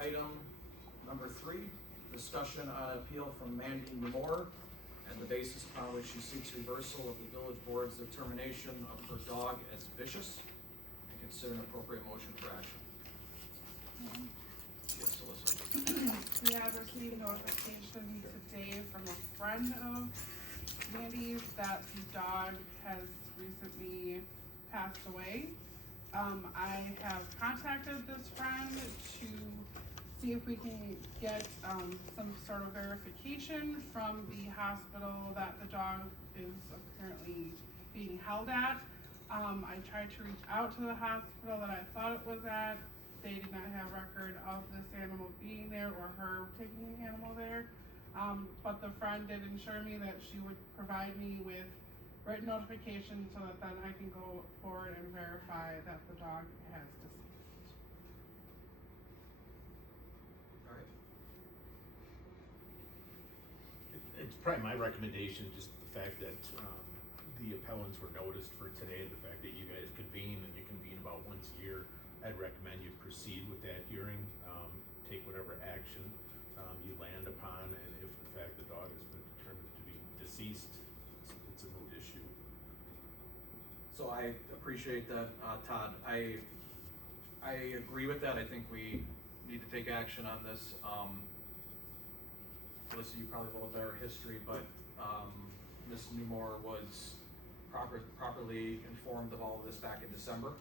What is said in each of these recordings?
item number 3, discussion on appeal from Mandi Nemoure and the basis upon which she seeks reversal of the village board's determination of her dog as vicious and consider an appropriate motion for action. Yes, Alyssa. We have received notification today from a friend of Mandy's that the dog has recently passed away. I have contacted this friend to see if we can get some sort of verification from the hospital that the dog is apparently being held at. I tried to reach out to the hospital that I thought it was at. They did not have record of this animal being there or her taking the animal there. But the friend did assure me that she would provide me with written notification so that then I can go forward and verify that the dog has deceased. All right. It's probably my recommendation, just the fact that the appellants were noticed for today, the fact that you guys convene and you convene about once a year. I'd recommend you proceed with that hearing, take whatever action you land upon, and if in fact the dog has been determined to be deceased, it's a moot issue. So I appreciate that, Todd. I agree with that. I think we need to take action on this. Alyssa, you probably have a little better history, but Ms. Nemoure was properly informed of all of this back in December.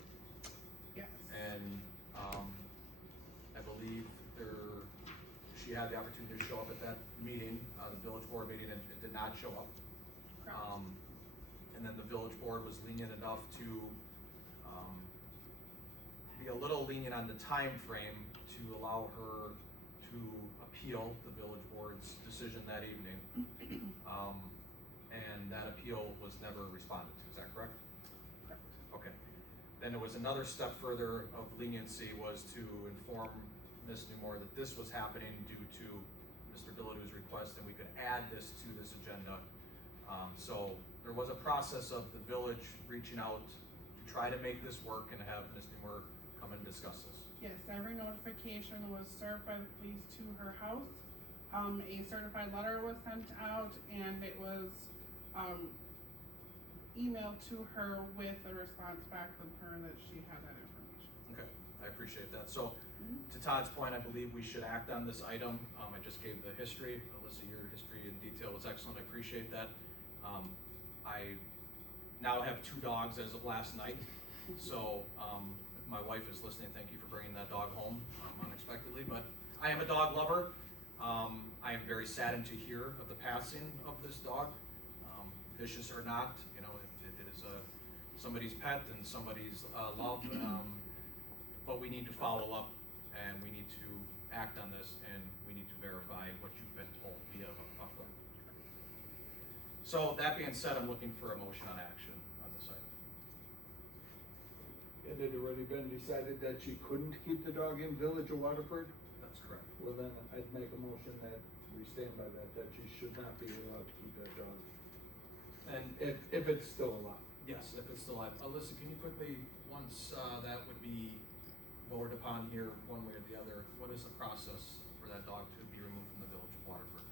Yes. And I believe she had the opportunity to show up at that meeting, the village board meeting, and it did not show up. Correct. And then the village board was lenient enough to be a little lenient on the time frame to allow her to appeal the village board's decision that evening. And that appeal was never responded to, is that correct? Correct. Okay. Then there was another step further of leniency was to inform Ms. Nemoure that this was happening due to Mr. Bilodeau's request and we could add this to this agenda. So there was a process of the village reaching out to try to make this work and have Ms. Nemoure come and discuss this. Yes, every notification was served by the police to her house. A certified letter was sent out and it was emailed to her with a response back from her that she had that information. Okay, I appreciate that. So to Todd's point, I believe we should act on this item. I just gave the history. Alyssa, your history in detail was excellent. I appreciate that. I now have 2 dogs as of last night. So if my wife is listening, thank you for bringing that dog home unexpectedly. But I am a dog lover. I am very saddened to hear of the passing of this dog. Vicious or not, you know, it is somebody's pet and somebody's love. But we need to follow up and we need to act on this and we need to verify what you've been told via a friend. So that being said, I'm looking for a motion on action on this item. It had already been decided that she couldn't keep the dog in Village of Waterford? That's correct. Well, then I'd make a motion that we stand by that she should not be allowed to keep that dog. And If it's still allowed. yes, if it's still alive. Alyssa, can you quickly, once that would be voted upon here one way or the other, what is the process for that dog to be removed from the Village of Waterford?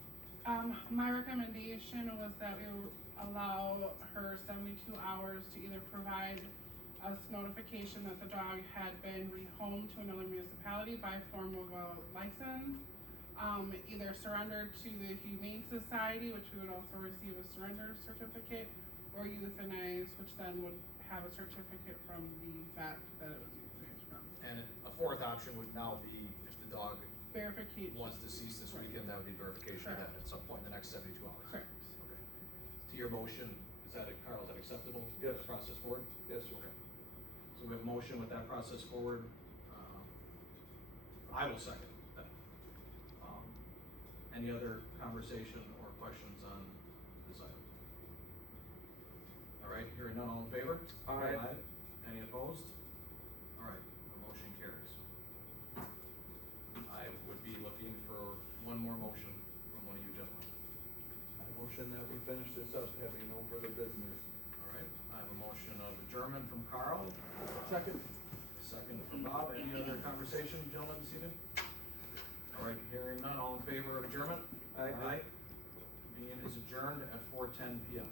My recommendation was that we would allow her 72 hours to either provide us notification that the dog had been rehomed to another municipality by form of a license, either surrendered to the Humane Society, which we would also receive a surrender certificate, or euthanized, which then would have a certificate from the vet that it was euthanized from. And a 4th option would now be if the dog Verification. was deceased this weekend, that would be verification of that at some point in the next 72 hours. Correct. Okay. To your motion, Carl, is that acceptable? Yes. Process forward? Yes, sir. Okay. So we have a motion with that process forward. I will second that. Any other conversation or questions on this item? All right, hearing none, all in favor? Aye. Any opposed? All right, the motion carries. I would be looking for one more motion from one of you gentlemen. I motion that we finish this up, having no further business. All right, I have a motion of adjournment from Carl. Second. Second from Bob. Any other conversation, gentlemen, this evening? favor of adjournment? Aye. Meeting is adjourned at 4:10 PM.